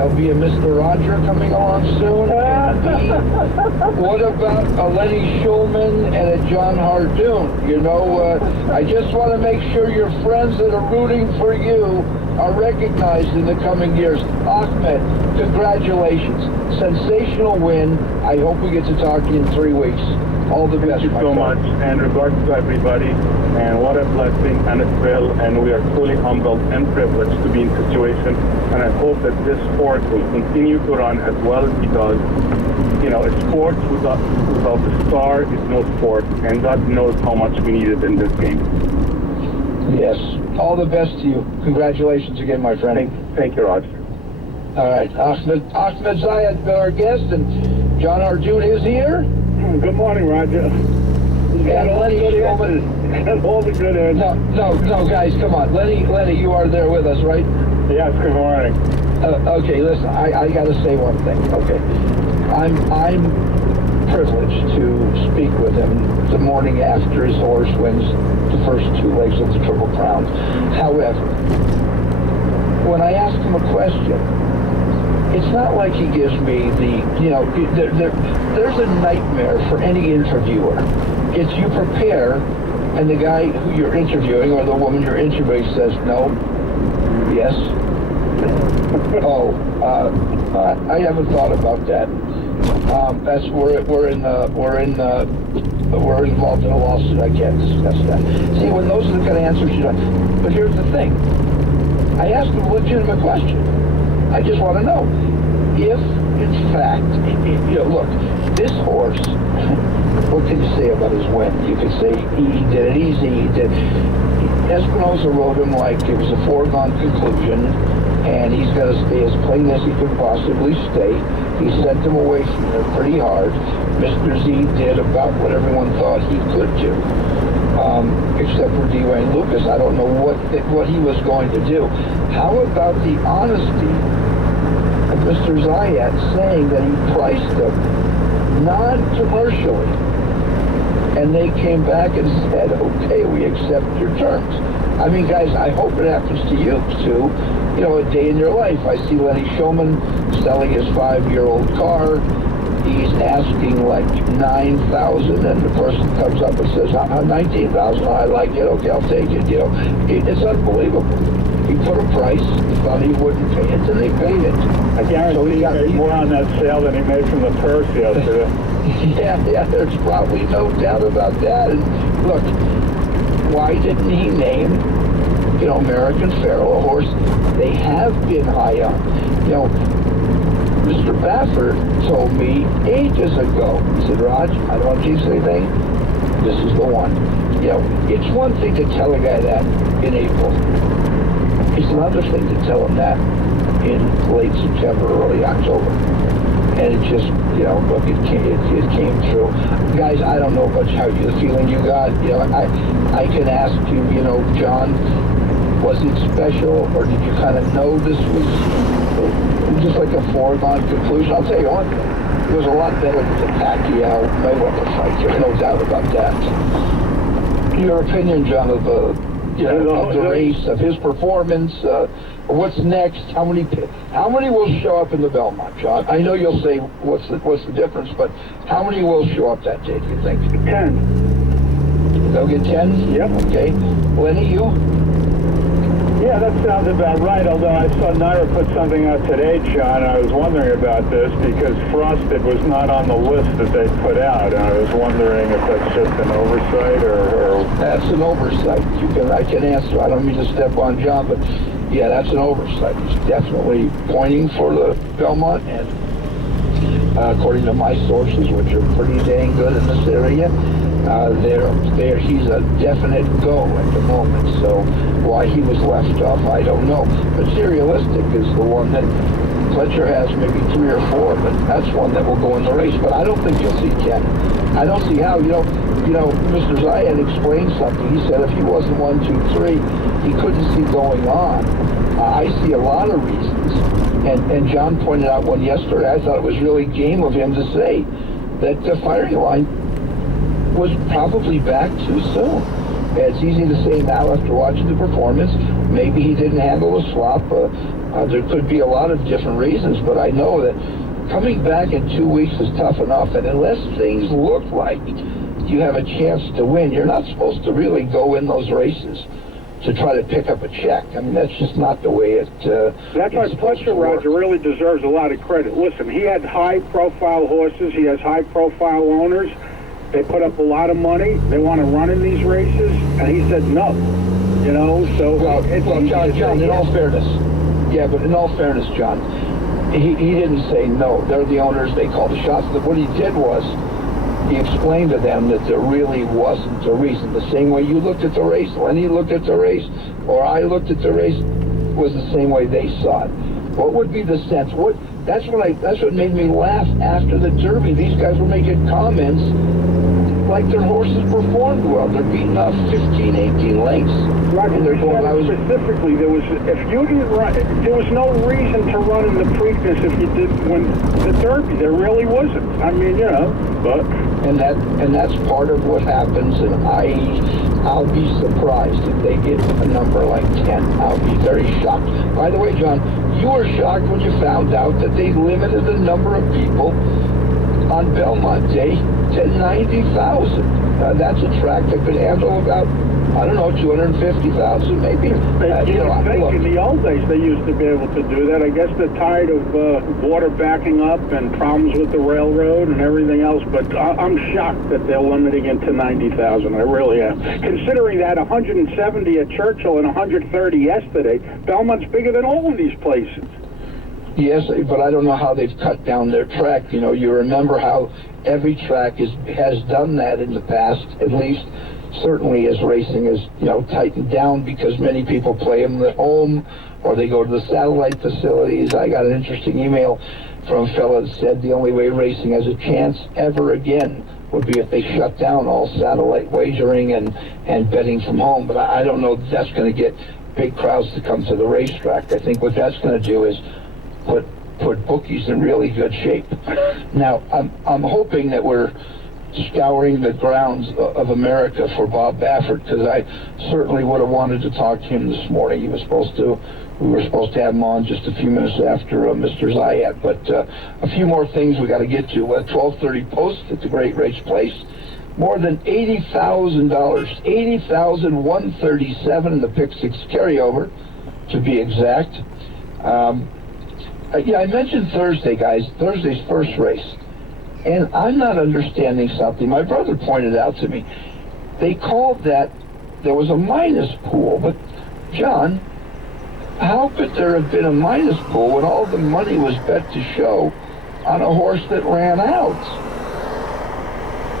There'll be a Mr. Roger coming along soon. What about a Lenny Shulman and a John Hardoon? You know, I just want to make sure your friends that are rooting for you are recognized in the coming years. Ahmed, congratulations. Sensational win. I hope we get to talk to you in 3 weeks. All the best, Thank you so much, and regards to everybody, and what a blessing and a thrill, and we are truly humbled and privileged to be in this situation, and I hope that this sport will continue to run as well, because, you know, a sport without the star is no sport, and God knows how much we need it in this game. Yes. All the best to you. Congratulations again, my friend. Thank you, Roger. All right. Ahmed Zayed has been our guest, and John Hardoon is here. Good morning, Roger. And Lenny Shulman. And all the good answers. No, guys, come on. Lenny, you are there with us, right? Yes, good morning. Okay, listen, I got to say one thing. Okay, I'm privileged to speak with him the morning after his horse wins the first 2 legs of the Triple Crown. However, when I ask him a question, it's not like he gives me the, you know, there's a nightmare for any interviewer. It's you prepare, and the guy who you're interviewing or the woman you're interviewing says no, yes, I haven't thought about that. That's we're involved in a lawsuit. I can't discuss that. See, when those are the kind of answers you don't. But here's the thing. I asked him a legitimate question. I just want to know if, in fact, you know, look, this horse, what can you say about his win? You could say he did it easy. Espinosa rode him like it was a foregone conclusion, and he's got to stay as clean as he could possibly stay. He sent him away from there pretty hard. Mr. Z did about what everyone thought he could do. Except for Dwayne Lucas. I don't know what he was going to do. How about the honesty of Mr. Zayat saying that he priced them non-commercially, and they came back and said, okay, we accept your terms. I mean, guys, I hope it happens to you too. You know, a day in your life. I see Lenny Shulman selling his 5-year-old car. He's asking like $9,000, and the person comes up and says, $19,000. I like it. Okay, I'll take it. You know, it's unbelievable. He put a price, thought he wouldn't pay it, and they paid it. I guarantee he made more on that sale than he made from the purse yesterday. Yeah, there's probably no doubt about that. And look, why didn't he name, you know, American Pharoah, a horse they have been high on? You know, Mr. Baffert told me ages ago, he said, Raj, I don't want to jinx anything, this is the one. You know, it's one thing to tell a guy that in April. It's another thing to tell him that in late September, early October. And it just, you know, look, it came true. Guys, I don't know about the feeling you got. You know, I can ask you, you know, John, was it special, or did you kind of know this was just like a foregone conclusion? I'll tell you one thing. It was a lot better than the Pacquiao-Mayweather fight. There's no doubt about that. Your opinion, John, of the race, of his performance, what's next? How many will show up in the Belmont, John? I know you'll say what's the difference, but how many will show up that day, do you think? 10. They'll get 10? Yep. Okay. Lenny, you? Yeah, that sounds about right, although I saw Naira put something out today, John, and I was wondering about this because Frosted was not on the list that they put out, and I was wondering if that's just an oversight or... That's an oversight. I can answer. I don't mean to step on John, but yeah, that's an oversight. He's definitely pointing for the Belmont, and according to my sources, which are pretty dang good in this area, he's a definite go at the moment. So why he was left off, I don't know. But Serialistic is the one that Fletcher has maybe 3 or 4, but that's one that will go in the race. But I don't think you'll see 10. I don't see how. You know, Mr. Zayed explained something. He said if he wasn't 1, 2, 3, he couldn't see going on. I see a lot of reasons. And John pointed out one yesterday. I thought it was really game of him to say that the firing line was probably back too soon. It's easy to say now after watching the performance. Maybe he didn't handle the swap. There could be a lot of different reasons, but I know that coming back in 2 weeks is tough enough, and unless things look like you have a chance to win, you're not supposed to really go in those races to try to pick up a check. I mean, that's just not the way it That's why Fletcher Roger really deserves a lot of credit. Listen, he had high-profile horses. He has high-profile owners. They put up a lot of money. They want to run in these races, and he said no. You know, so well, John, in all fairness, but in all fairness, John, he didn't say no. They're the owners. They call the shots. What he did was he explained to them that there really wasn't a reason. The same way you looked at the race, Lenny looked at the race, or I looked at the race, was the same way they saw it. What would be the sense? That's what made me laugh after the Derby. These guys were making comments like their horses performed well. They're beating off 15, 18 lengths. Right, and they're going, specifically, there was no reason to run in the Preakness if you did win the Derby. There really wasn't. I mean, you know, but and that's part of what happens. And I'll be surprised if they get a number like 10. I'll be very shocked. By the way, John, you were shocked when you found out that they limited the number of people on Belmont Day to 90,000. That's a track that could handle about, I don't know, 250,000 maybe. In the old days they used to be able to do that. I guess they're tired of water backing up and problems with the railroad and everything else, but I'm shocked that they're limiting it to 90,000. I really am. Considering that 170 at Churchill and 130 yesterday, Belmont's bigger than all of these places. Yes, but I don't know how they've cut down their track. You know, you remember how every track has done that in the past, at least. Certainly as racing is, tightened down because many people play them at home or they go to the satellite facilities. I got an interesting email from a fellow that said the only way racing has a chance ever again would be if they shut down all satellite wagering and betting from home. But I don't know if that's going to get big crowds to come to the racetrack. I think what that's going to do is put bookies in really good shape. Now, I'm hoping that we're scouring the grounds of America for Bob Baffert, because I certainly would have wanted to talk to him this morning. We were supposed to have him on just a few minutes after Mr. Zayat, but a few more things we got to get to. 12:30 post at the Great Race Place. More than $80,000, $80,137 in the Pick Six carryover, to be exact. I mentioned Thursday, guys. Thursday's first race. And I'm not understanding something. My brother pointed out to me. They called that, there was a minus pool. But, John, how could there have been a minus pool when all the money was bet to show on a horse that ran out?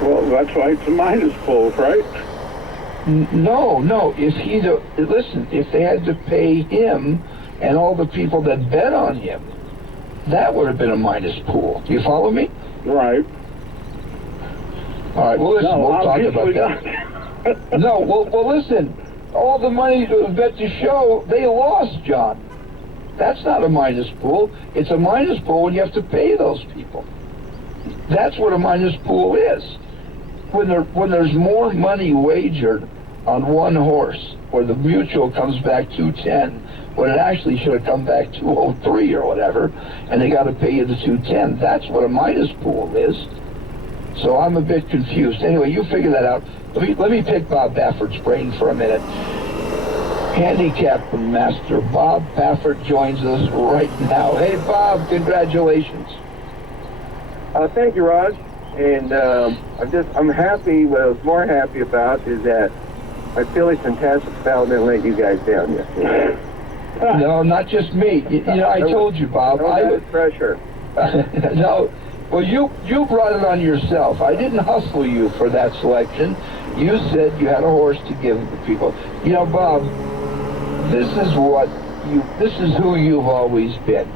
Well, that's why it's a minus pool, right? No. If they had to pay him and all the people that bet on him, that would have been a minus pool. Do you follow me? Right. All right, well, listen, we'll talk about that. No, well, listen, all the money that was bet to show, they lost, John. That's not a minus pool. It's a minus pool when you have to pay those people. That's what a minus pool is. When there's more money wagered on one horse, or the mutual comes back 210, when it actually should have come back 203 or whatever, and they got to pay you the 210. That's what a minus pool is. So I'm a bit confused. Anyway, you figure that out. Let me pick Bob Baffert's brain for a minute. Handicap master Bob Baffert joins us right now. Hey, Bob, congratulations. Thank you, Raj. And I'm happy. What I was more happy about is that my Philly Fantastic Style didn't let you guys down yesterday. No, not just me. I told you, Bob. Pressure. No. Well, you brought it on yourself. I didn't hustle you for that selection. You said you had a horse to give the people. Bob, this is who you've always been.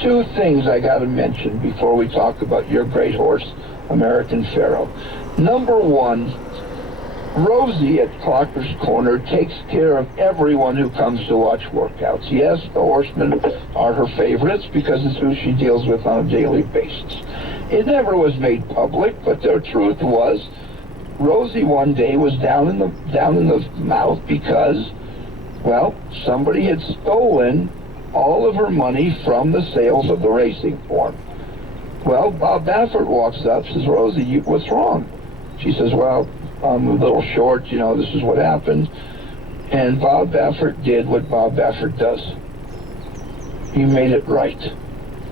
Two things I got to mention before we talk about your great horse, American Pharoah. Number one, Rosie at Clocker's Corner takes care of everyone who comes to watch workouts. Yes, the horsemen are her favorites because it's who she deals with on a daily basis. It never was made public, but the truth was, Rosie one day was down in the mouth because, well, somebody had stolen all of her money from the sales of the racing form. Well, Bob Baffert walks up, says, Rosie, what's wrong? She says, well, I'm a little short, this is what happened. And Bob Baffert did what Bob Baffert does. He made it right.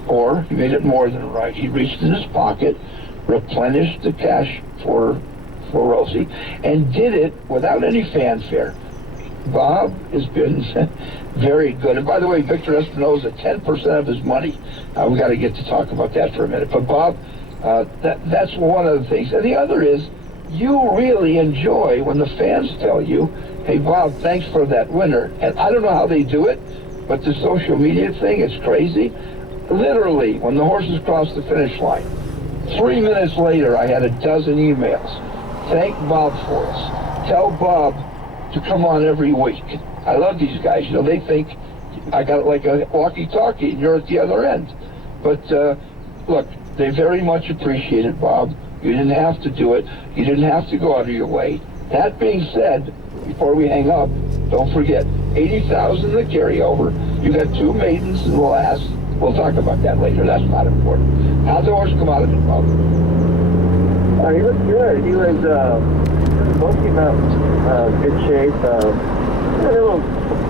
Or he made it more than right. He reached in his pocket, replenished the cash for Rosie, and did it without any fanfare. Bob has been very good. And by the way, Victor Espinosa, 10% of his money. We got to get to talk about that for a minute. But Bob, that's one of the things. And the other is, you really enjoy when the fans tell you, hey, Bob, thanks for that winner. And I don't know how they do it, but the social media thing, it's crazy. Literally, when the horses crossed the finish line, 3 minutes later, I had a dozen emails. Thank Bob for us. Tell Bob to come on every week. I love these guys. They think I got like a walkie-talkie and you're at the other end. But look, they very much appreciate it, Bob. You didn't have to do it. You didn't have to go out of your way. That being said, before we hang up, don't forget, 80,000 the carryover. You got 2 maidens in the last. We'll talk about that later. That's not important. How'd the horse come out of it, Bob? He was good. He was both came out good shape. A little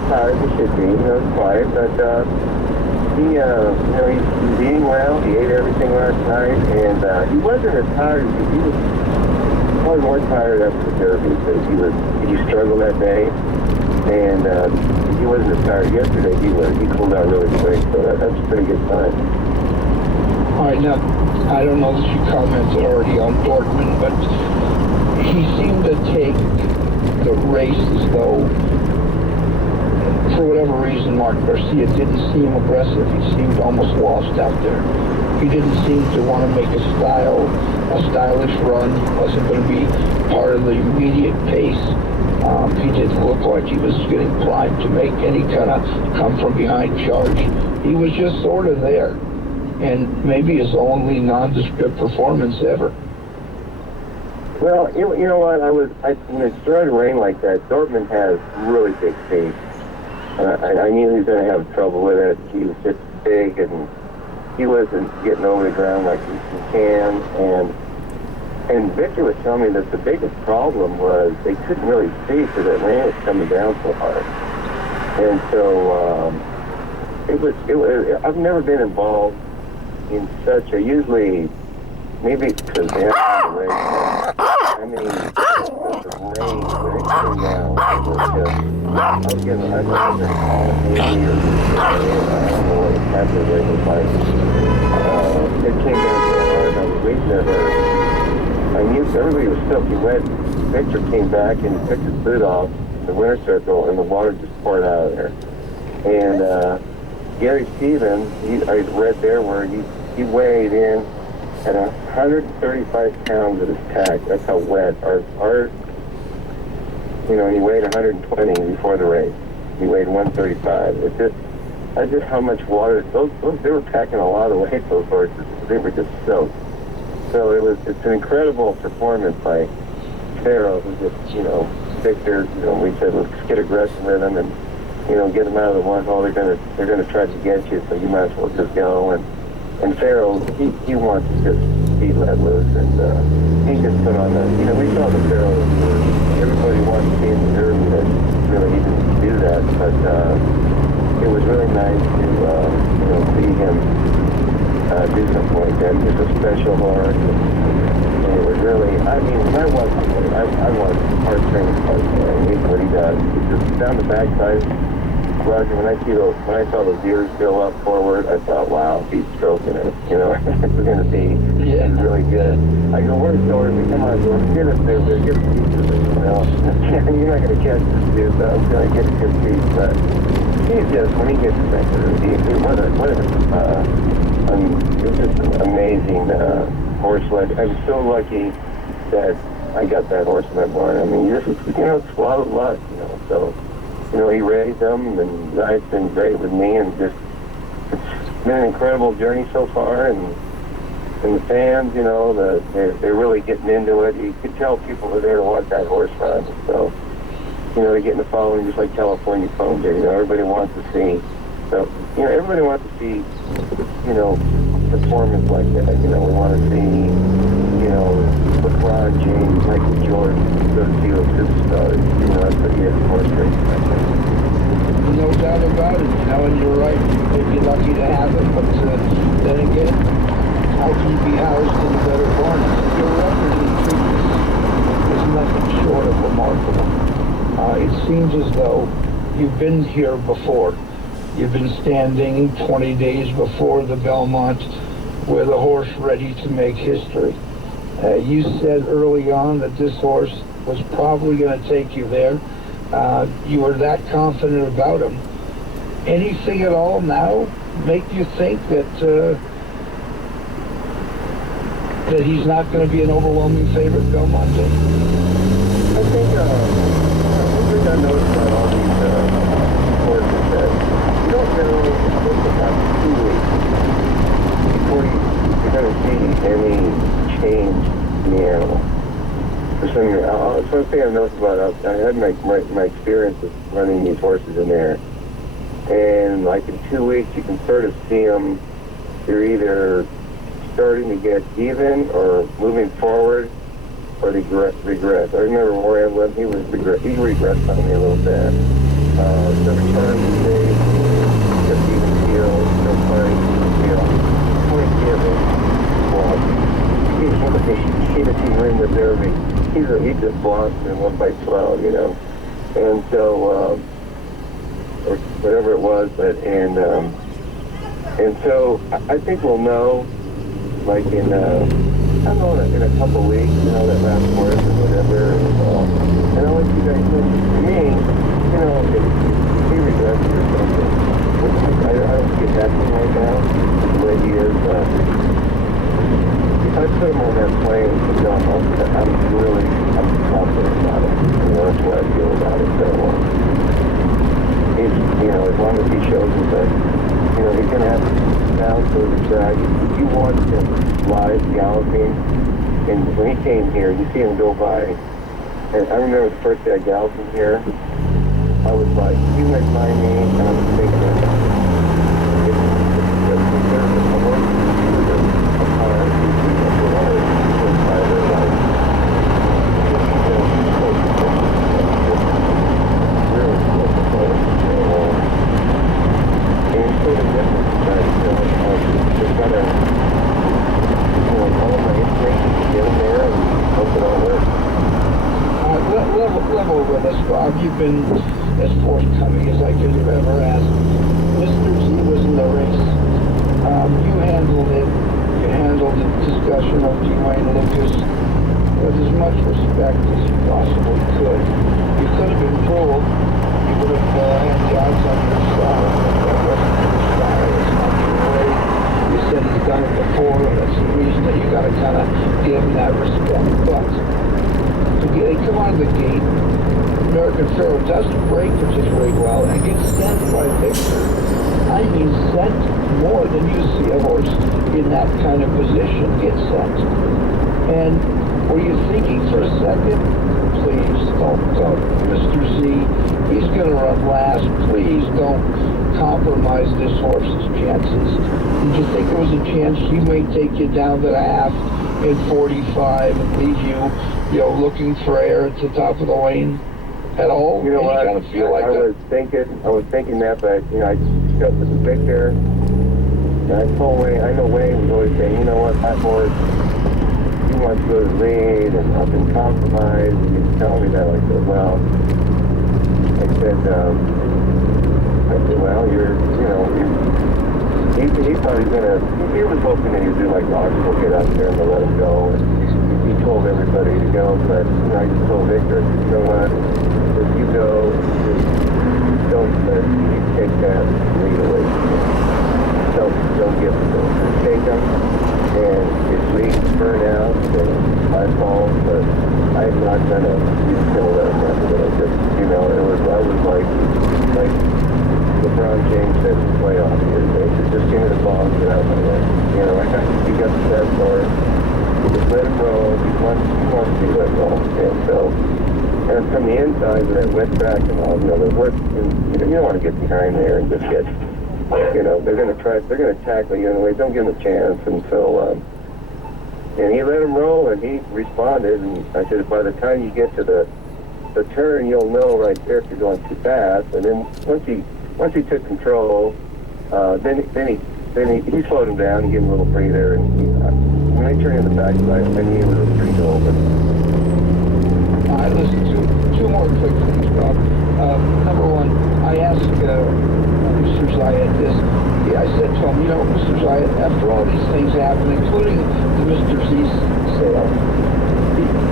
tired, he should be. It's quiet, but he's eating well. He ate everything last night, and he wasn't as tired. He was probably more tired after the Derby because he struggled that day, and he wasn't as tired yesterday. He cooled out really quick, so that's a pretty good sign. All right, now, I don't know that you commented already on Dortmund, but he seemed to take the race as though, for whatever reason, Mark Garcia didn't seem aggressive. He seemed almost lost out there. He didn't seem to want to make a stylish run. He wasn't going to be part of the immediate pace. He didn't look like he was getting primed to make any kind of come from behind charge. He was just sort of there. And maybe his only nondescript performance ever. Well, you know what? When it started to rain like that, Dortmund has really big feet. I knew he was going to have trouble with it. He was just big, and he wasn't getting over the ground like he can. And Victor was telling me that the biggest problem was they couldn't really see because that rain was coming down so hard. And so it was. I've never been involved in such a, usually, maybe it's because they have the rain. I mean, the rain, when it came down, it was just, I was getting, I was getting all maybe, or I don't know what happened, it was like, it came down so hard, I was waiting at her. I knew everybody was soaking wet. Victor came back and he took his boot off in the winter circle, and the water just poured out of there. And Gary Stevens, I read there where he weighed in at 135 pounds at his tack. That's how wet. Our he weighed 120 before the race. He weighed 135. That's just how much water. They were packing a lot of weight, those horses. They were just soaked. So it's an incredible performance by Farrell, who just, Victor, we said, let's get aggressive with him and, get them out of the one hole. They're gonna try to get you, so you might as well just go. And Farrell, he wants to just be let loose, and he just put on we saw the Farrell where everybody wanted to see in the Derby that really he didn't do that, but it was really nice to see him do something like that. It's a special horse, and it was really, I was hard training what he does. It's just down the backside. Roger, when I saw those ears go up forward, I thought, wow, he's stroking it. It's going to be really good. I go, where's Dorothy? Come on, Dorothy, get us there, get a piece of it. You're not going to catch this dude, but I'm going to get a good piece. But he's just, when he gets back to it's just an amazing horse. I'm so lucky that I got that horse in my barn. It's a lot of luck, so. He raised them, and it's been great with me, and just, it's been an incredible journey so far, and the fans, they're really getting into it. You could tell people are there to watch that horse run, so, they're getting the following just like California phone did. Everybody wants to see So, everybody wants to see, performance like that. We want to see, LeBron James, Michael Jordan, go to see those superstars. That's what you have horse racing, I think. No doubt about it, and you're right. You'd be lucky to have it, but then again, how can you be housed in a better barn? Your record in fitness is nothing short of remarkable. It seems as though you've been here before. You've been standing 20 days before the Belmont with a horse ready to make history. You said early on that this horse was probably going to take you there. You were that confident about him. Anything at all now make you think that that he's not going to be an overwhelming favorite, Belmont Day? I think one thing I noticed about all these horses that you don't know it's about 2 weeks before you're going to see any change in the animal. For some of your, one thing I've noticed about, I had my experience with running these horses in there, and like in 2 weeks you can sort of see them. They're either starting to get even or moving forward, or they regress. I remember when he regressed on me a little bit. The return to stage, just even feel, no fight, point given. Well, he didn't win the Derby. He just lost in 1/12, and so or whatever it was, and so I think we'll know, like in I don't know, in a couple of weeks, that last course or whatever, and I'll let you guys know. To me, if he regrets or something, I don't see it happening right now the way he is. If I put him on that plane, I'm confident about it. That's what I feel about it. So, he's, as long as he shows us that, he's going to have to balance over the track. You watch him live galloping, and when he came here, you see him go by. And I remember the first day I galloped him here, I was like, he went by me, and I was thinking, level with us, Bob. You've been as forthcoming as I could have ever asked. Mr. Z was in the race. You handled it. You handled the discussion of Dwayne Lucas with as much respect as you possibly could. You could have been cruel. You would have had the odds on your side, but that wasn't your style. It's not your way. You said he's done it before, and that's the reason that you got to kind of give him that respect. But they come out of the gate, American Pharaoh doesn't break particularly well and gets sent by Victor. I mean, sent more than you see a horse in that kind of position get sent. And were you thinking for a second, please don't, Mr. Z, he's going to run last, please don't compromise this horse's chances? Did you think there was a chance he may take you down to the half in 45 and leave you, looking for air at the top of the lane at all? You know what? Kind of feel like I was thinking that, but I discussed with Victor, and I told Wayne. I know Wayne was always saying, that horse, he wants to go to the lead, and I've been compromised. And he was telling me that. I said, well, well, he thought he was hoping that he'd do like Knox, will get out there and let him go. And he told everybody to go, but I just told Victor, you know what, if you go, just don't let you take that lead away from you. Don't give it to him. Just take him, and if leads burn out, then my fault, but I'm not gonna kill that method. I was like LeBron James said in the playoff here today, just give me the ball and get out of my way. He got the best horse. Just let him roll. He wants to be let roll. And from the inside, when I went back and all, the horse, you don't want to get behind there and just get you know, they're going to tackle you anyway. Don't give them a chance. And so, and he let him roll, and he responded. And I said, by the time you get to the turn, you'll know right there if you're going too fast. And then once he took control, then he slowed him down and gave him a little breather. And when I turned in the backside, I knew he was pretty cool. But I listened to two more quick things, Bob. Number one, I asked Mr. Zayed this. I said to him, you know, Mr. Zayed, after all these things happen, including the Mr. Z sale,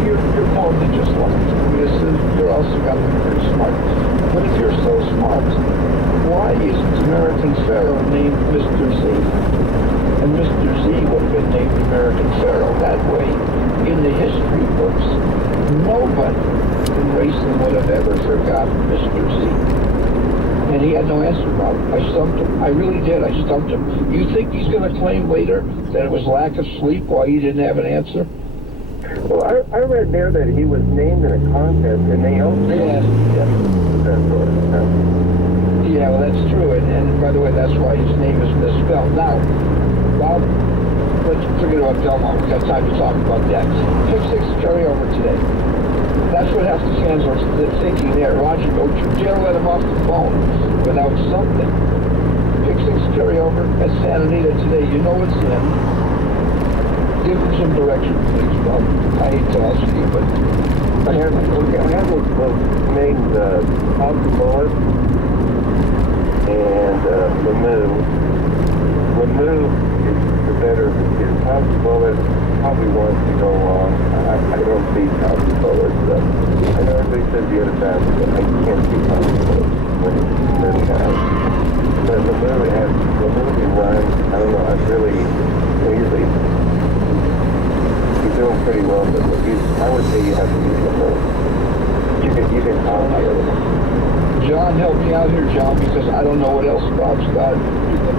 you're more than just lucky. You're also got to be very smart. But if you're so smart, why isn't American Pharaoh named Mr. Z? And Mr. Z would have been named American Pharaoh. That way, in the history books, nobody in racing would have ever forgotten Mr. Z. And he had no answer about it. I stumped him. I really did. I stumped him. You think he's going to claim later that it was lack of sleep why he didn't have an answer? well, I read there that he was named in a contest, and they also Yeah, well, that's true. And by the way, that's why his name is misspelled. Now, Bob, let's forget about Belmont. We've got time to talk about that. Pick 6 carryover today. That's what half the fans are thinking there. Roger, don't you dare let him off the phone without something. Pick 6 carryover at Santa Anita today. You know it's in. Give him some direction, please, Bob. I hate to ask you, but I have those named House Bullet and Lemieux is the better. House Bullet probably wants to go on. I don't see House Bullet. I know everybody says the other fast, but I can't see House Bullet when it's fast. But Lemieux can run. I don't know. I really usually. He's doing pretty well, but I would say you have to use Lemieux. You can call the other one. John, help me out here, John, because I don't know what else Bob's got.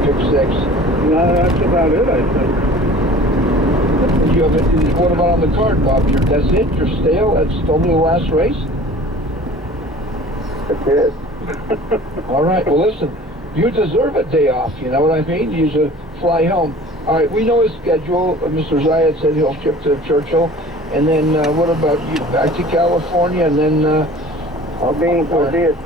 Pick 6. No, that's about it, I think. You have it. What about on the card, Bob? That's it? You're stale? That's only the last race? That's it. All right. Well, listen, you deserve a day off. You know what I mean? You should fly home. All right. We know his schedule. Mr. Zayed said he'll ship to Churchill. And then what about you? Back to California, and then... I'll be at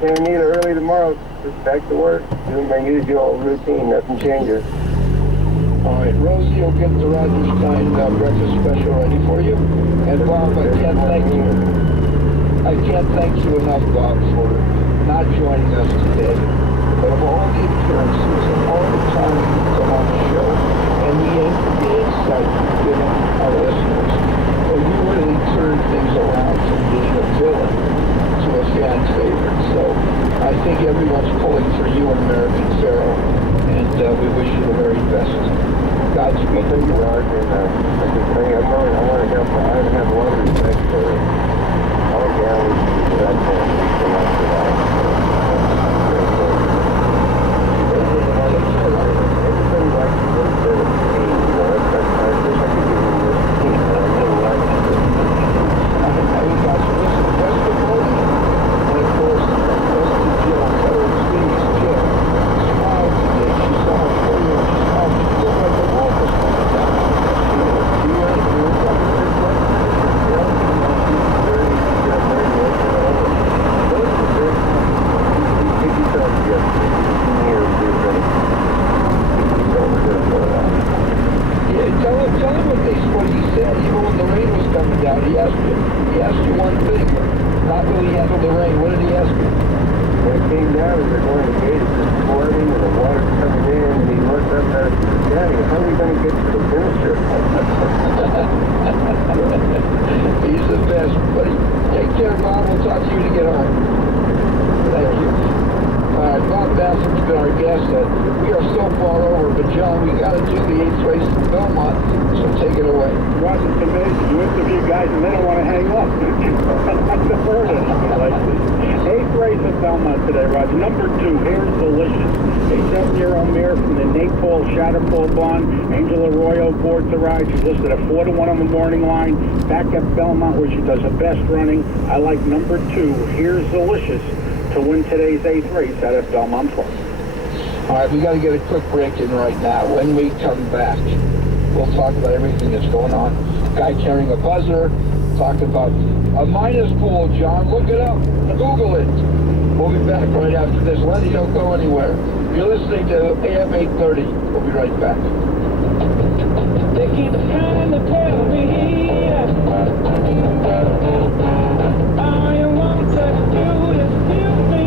Santa Anita early tomorrow. Just back to work. Doing my usual routine. Nothing changes. All right, Rosie will get the Roger Stein breakfast special ready for you. And Bob, I can't thank you. I can't thank you enough, Bob, for not joining us today. But of all the appearances and all the time you come on the show and the insight you've given our listeners, well, you really turned things around from being a villain to a fan favorite. So I think everyone's pulling for you and American Pharaoh, and we wish you the very best. Godspeed. Thank you, Roger. And I want to help. I have a lot of respect for all the galleries that everybody likes a little bit of pain. I wish I could give them this pain, but I really like it. We got to listen to best of Cody. And of course, best of Jill. Better experience Jill. Smiled today. She saw her for you. She smiled. She looked like the wall was coming down. She went through it. Yeah, tell him what he said, even when the rain was coming down. He asked you one thing, not really handle the rain. What did he ask you? When it came down, we were going to gate, it was flooding, and the water's coming in, and he looked up at us and said, Daddy, how are we going to get to the finish strip? He's the best, buddy. Take care, Bob. We'll talk to you when you get home. Thank you. Bob Bassett's been our guest. We are so far over, but John, we got to do the 8th race in Belmont, so take it away. Ross, it's amazing. You interview guys and they don't want to hang up. I've never heard anything like this. 8th race at Belmont today, Roger. Number 2, Here's Delicious. A 7-year-old mare from the Nate Paul Shatterfall Bond. Angel Arroyo boards the ride. She's listed at 4-1 on the morning line. Back at Belmont where she does her best running. I like number 2, Here's Delicious, to win today's 8th race out at Belmont Park. All right, we got to get a quick break in right now. When we come back, we'll talk about everything that's going on. Guy carrying a buzzer, talking about a minus pool, John. Look it up. Google it. We'll be back right after this. Lenny, don't go anywhere. You're listening to AM 830. We'll be right back. They keep trying to tell me all you want to do is kill me.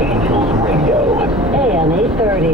Angels Radio. AM 830.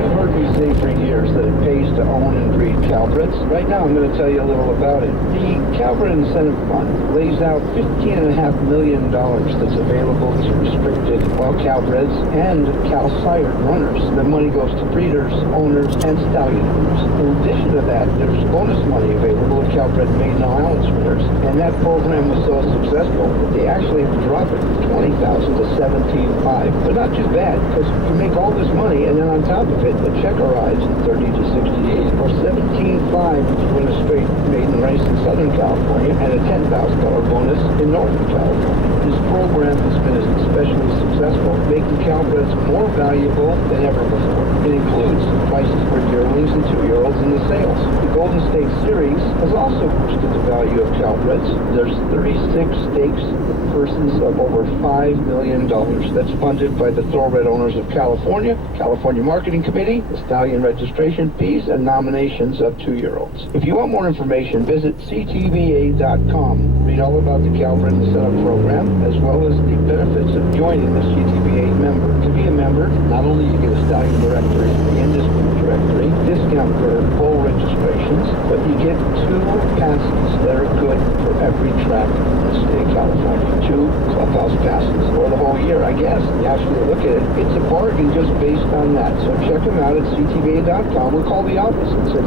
You've heard me say for years that it pays to own and breed Calbreds. Right now, I'm going to tell you a little about it. The Calbred Incentive Fund lays out $15.5 million that's available to restricted wild Calbreds and Cal-sired runners. The money goes to breeders, owners, and stallion owners. In addition to that, there's bonus money available to Calbred maiden allowance winners. And that program was so successful that they actually have to drop it from $20,000 to $17,500. But not too bad, because you make all this money, and then on top of it, the check arrives in 30 to 60 days, or $17,500 if you win a straight maiden race in Southern California, and a $10,000 bonus in Northern California. This program has been especially successful, making Calbreds more valuable than ever before. It includes prices for yearlings and 2-year-olds in the sales. The Golden State Series has also boosted the value of Calbreds. There's 36 stakes with purses of over $5 million. That's funded by the Thoroughbred Owners of California, California Marketing Committee, the stallion registration fees, and nominations of 2-year-olds. If you want more information, visit ctba.com. Read all about the Calbred Incentive Program, as well as the benefits of joining the CTBA member. To be a member, not only do you get a stallion directory, the industry directory, discount for full registrations, but you get 2 passes that are good for every track in the state of California. 2 clubhouse passes for the whole year, I guess. You actually look at it, it's a bargain just based on that. So check them out at ctba.com or call the office. It's at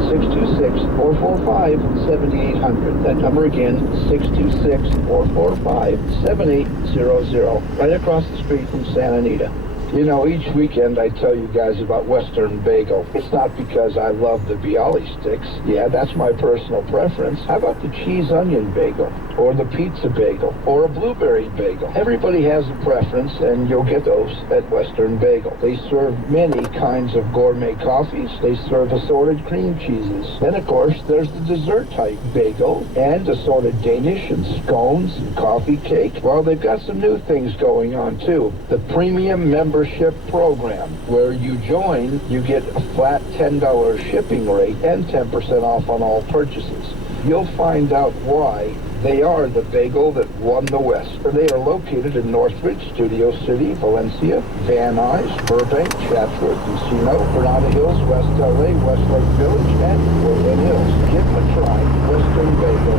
626-445-7800. That number again, 626-445-7800. Right across the street from Santa Anita. You know, each weekend I tell you guys about Western Bagel. It's not because I love the Bialy sticks. Yeah, that's my personal preference. How about the cheese onion bagel? Or the pizza bagel? Or a blueberry bagel? Everybody has a preference, and you'll get those at Western Bagel. They serve many kinds of gourmet coffees. They serve assorted cream cheeses. Then, of course, there's the dessert-type bagel and assorted Danish and scones and coffee cake. Well, they've got some new things going on, too. The premium membership program, where you join, you get a flat $10 shipping rate and 10% off on all purchases. You'll find out why they are the bagel that won the West. They are located in Northridge, Studio City, Valencia, Van Nuys, Burbank, Chatsworth, Encino, Granada Hills, West LA, Westlake Village, and Woodland Hills. Give them a try. Western Bagel.